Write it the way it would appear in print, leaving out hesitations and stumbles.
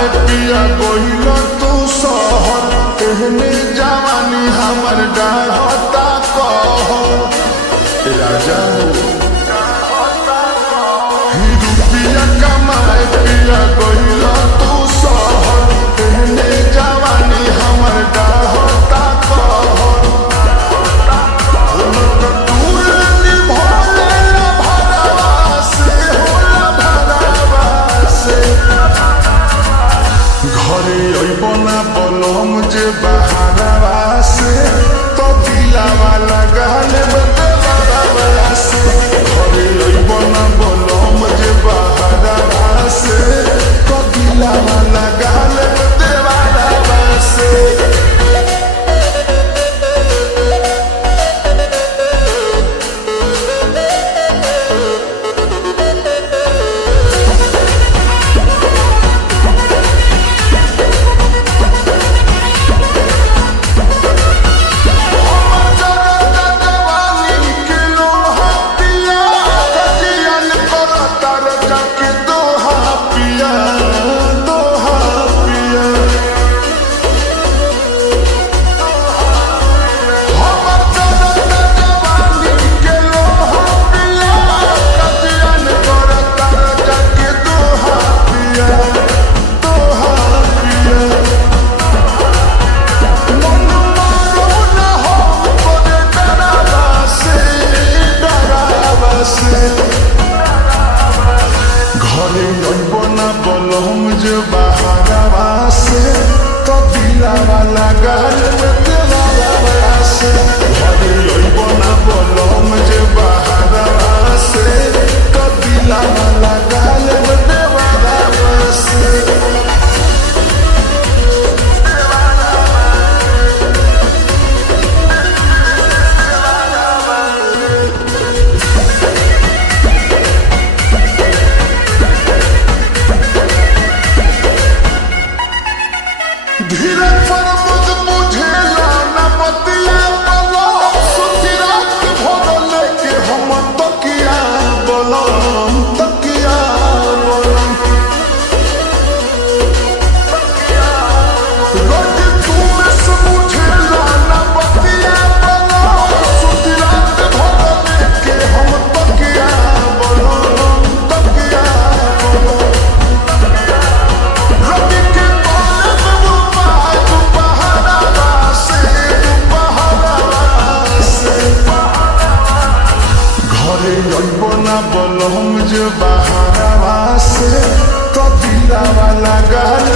कमाए पिया गोहिल तू सहर एहने जवानी हमर डाहता कह राजा रुपया कमाए पिया गोहिल तू सहर एहने जवानी हमर डाहता कह घरे अबना बलम जे बहारवा से तो दिलावा लगाल बदलवा से घरे अबना बलम जे बहारवा से तो दिलावा लगाल बदलवा से घरे अबना बलम जे बहारवा से तो दिलावा लगाल बदलवा से घरे अबना बलम जे बहारवा से तो दिलावा लगाल बदलवा से धीरे पर मुझ बुझेला न बतिया बोलो सुती रात भर लेके हम तकिया बोलो तकिया बोलो रोज तुम से बुझेला न बतिया बोलो सुती रात भर लेके हम तकिया बोलो तकिया बोलो रवि के घरे अबना बलम जे बहारवा से तो दिलावा लगाल